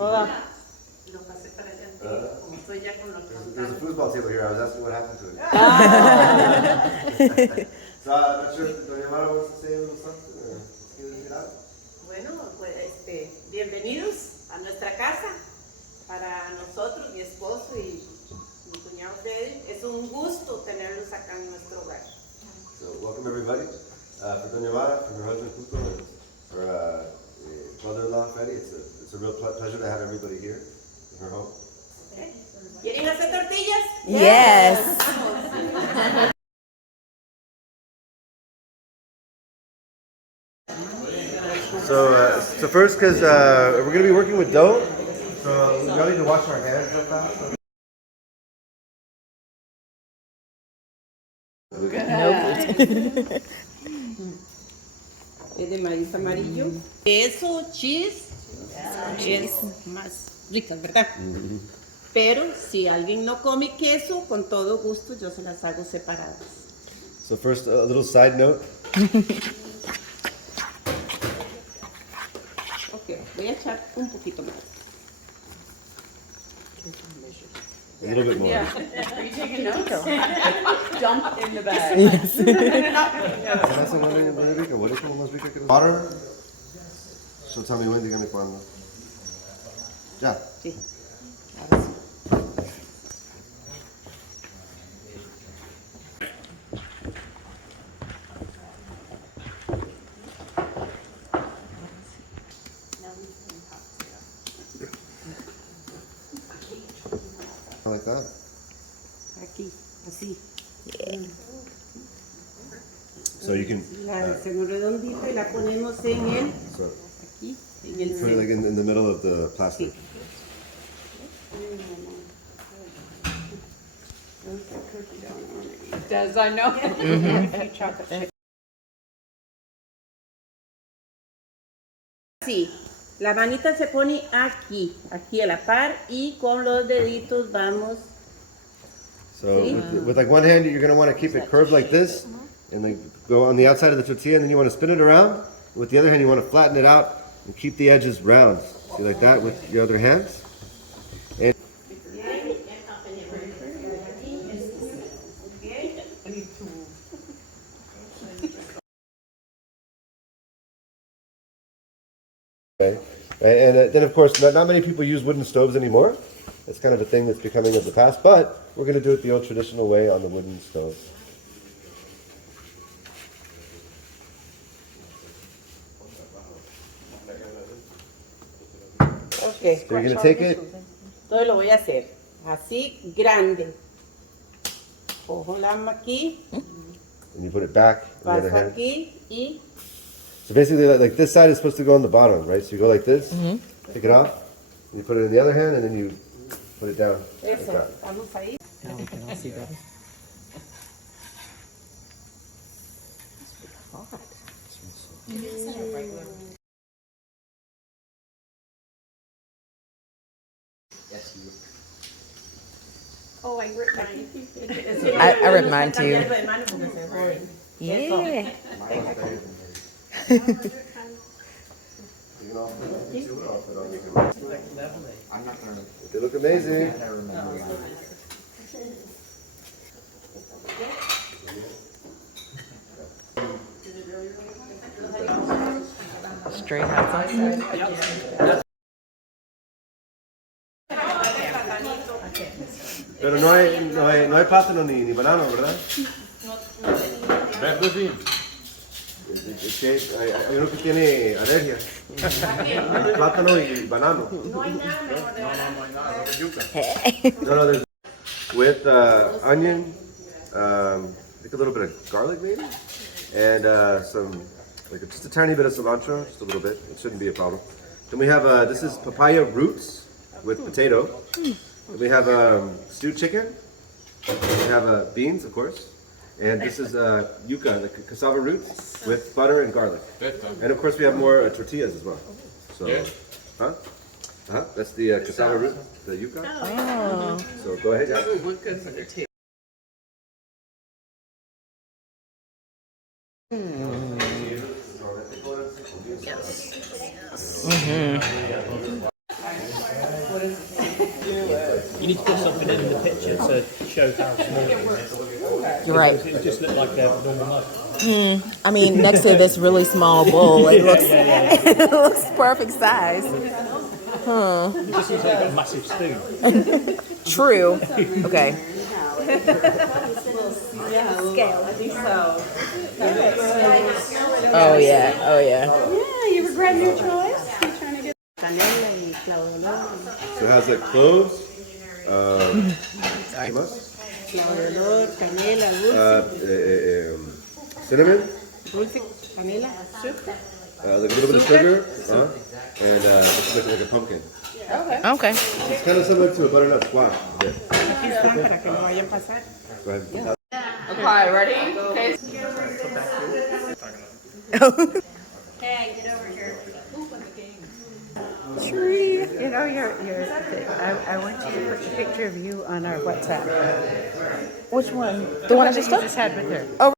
Hola. There's a foosball table here. I was asking what happened to it. So I'm not sure if Dona Mara wants to say a little something or get it out. Bueno, pues bienvenidos a nuestra casa. Para nosotros, mi esposo y mi cuñado Freddy, es un gusto tenerlos acá en nuestro hogar. So welcome everybody. For Dona Mara, for her husband Cuco, and for brother-in-law Freddy, it's a real pleasure to have everybody here in her home. Okay. ¿Quieren hacer tortillas? Yes. So first, because we're going to be working with dough, so we all need to wash our hands real fast. Es de maíz amarillo. Queso, cheese, es más rica, ¿verdad? Pero si alguien no come queso, con todo gusto yo se las hago separadas. So first, a little side note. Ok, voy a echar un poquito más. A little bit more. Are you taking notes? Dump in the bag. Water. So tell me when, dígame cuándo. Ya. Sí. Ahora sí. Like that. Aquí, así. So you can La hacemos redondita y la ponemos en el, so aquí, en el put it centro. like in the middle of the plastic. Does I know? Sí, la manita se pone aquí, aquí a la par y con los deditos vamos. So See? with like one hand, you're gonna want to keep it curved like this, and like go on the outside of the tortilla, and then you want to spin it around. With the other hand, you want to flatten it out and keep the edges round. See, like that with your other hands. And okay. And then of course, not many people use wooden stoves anymore. It's kind of a thing that's becoming of the past, but we're going to do it the old traditional way on the wooden stove. Ok, So you're going to take it. entonces lo voy a hacer así grande. Cojo la aquí, And you put it back in the other paso hand. aquí y So basically, like this side is supposed to go on the bottom, right? So you go like this, take it off, and you put it in the other hand, and then you put it down. Like eso, that. vamos ahí. Oh, I ripped mine. I ripped mine too. Yeah. They look amazing. Straight hot sauce. Pero no hay plátano ni banano, ¿verdad? Es que hay uno que tiene alergia. Plátano y banano. No hay nada mejor de verdad. No, there's with onion, I think a little bit of garlic maybe, and some, like just a tiny bit of cilantro, just a little bit. It shouldn't be a problem. Then we have, this is papaya roots with potato. Then we have stewed chicken. We have beans, of course. And this is yuca, like cassava roots with butter and garlic. And of course we have more tortillas as well. So, huh? That's the cassava root, the yuca. Oh. So go ahead. Yeah. need to put something in the picture to show how small it is. You're right. It just looked like a normal mug. I mean, next to this really small bowl, it looks it looks perfect size. It just looks like a massive spoon. True. Okay. Scale. I think so. Oh yeah. Oh yeah. Yeah, you regret your choice? You're trying to get Canela y clavo de olor. So it has like cloves, ¿qué más? Clavo de olor, canela, Cinnamon, dulce, canela, azúcar. like a little bit of sugar, and it's like a pumpkin. Okay. It's kind of similar to a butternut squash. Yeah. Aquí están para que no vayan a pasar. Go ahead. Okay, ready? Okay. Tree, you know, I want you to put the picture of you on our WhatsApp. Which one? The one I just You took? just had with her. Oh.